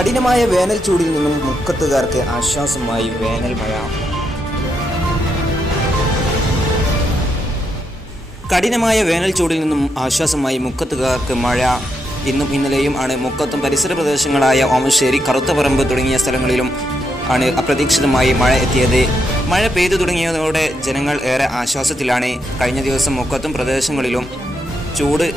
കഠിനമായ വേനൽ ചൂടിൽ നിന്നും മുക്കത്തുകാർക്ക് ആശ്വാസമായി വേനൽ മഴ. കഠിനമായ വേനൽ ചൂടിൽ നിന്നും ആശ്വാസമായി മുക്കത്തുകാർക്ക് മഴ. ഇന്നും ഇന്നലെയും ആണ് മുക്കത്തും പരിസര പ്രദേശങ്ങളായ ഓമശ്ശേരി, കറുത്തപറമ്പ് തുടങ്ങിയ സ്ഥലങ്ങളിലും ആണ് അപ്രതീക്ഷിതമായി മഴ എത്തിയത്. മഴ പെയ്തു തുടങ്ങിയതോടെ ജനങ്ങൾ ഏറെ ആശ്വാസത്തിലാണ്. കഴിഞ്ഞ ദിവസം മുക്കത്തും പ്രദേശങ്ങളിലും ചൂട്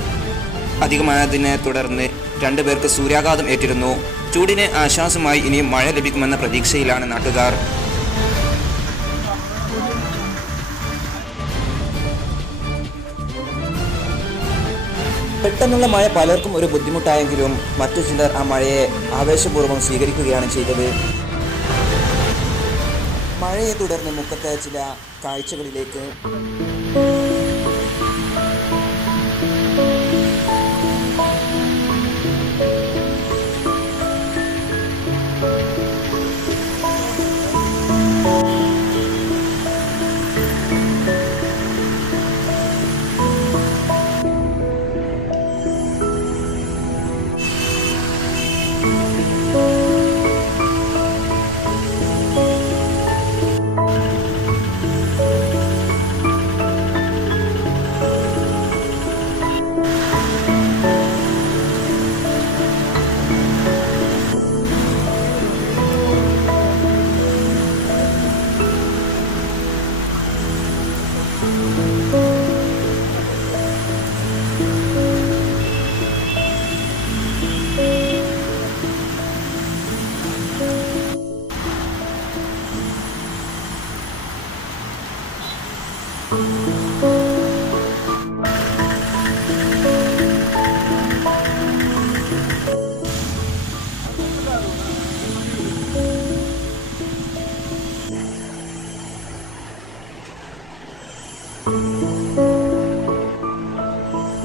അധികമായതിനെ തുടർന്ന് 2 പേർക്ക് സൂര്യാഘാതം ഏറ്റിരുന്നു. ചൂടിന് ആശ്വാസമായി ഇനിയും മഴ ലഭിക്കുമെന്ന പ്രതീക്ഷയിലാണ് നാട്ടുകാർ. പെട്ടെന്നുള്ള മഴ പലർക്കും ഒരു ബുദ്ധിമുട്ടായെങ്കിലും മറ്റു ചിലർ ആ മഴയെ ആവേശപൂർവ്വം സ്വീകരിക്കുകയാണ് ചെയ്തത്. മഴയെ തുടർന്ന് മുക്കത്തെ ചില കാഴ്ചകളിലേക്ക്.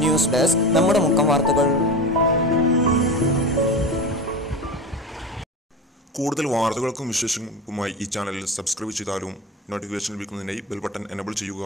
ന്യൂസ് ഡെസ്ക് നമ്മുടെ മുക്കം വാർത്തകൾ. കൂടുതൽ വാർത്തകൾക്കും വിശേഷങ്ങൾക്കുമായി ഈ ചാനൽ സബ്സ്ക്രൈബ് ചെയ്താലും നോട്ടിഫിക്കേഷൻ ലഭിക്കുന്നതിനായി ബെൽ ബട്ടൺ എനേബിൾ ചെയ്യുക.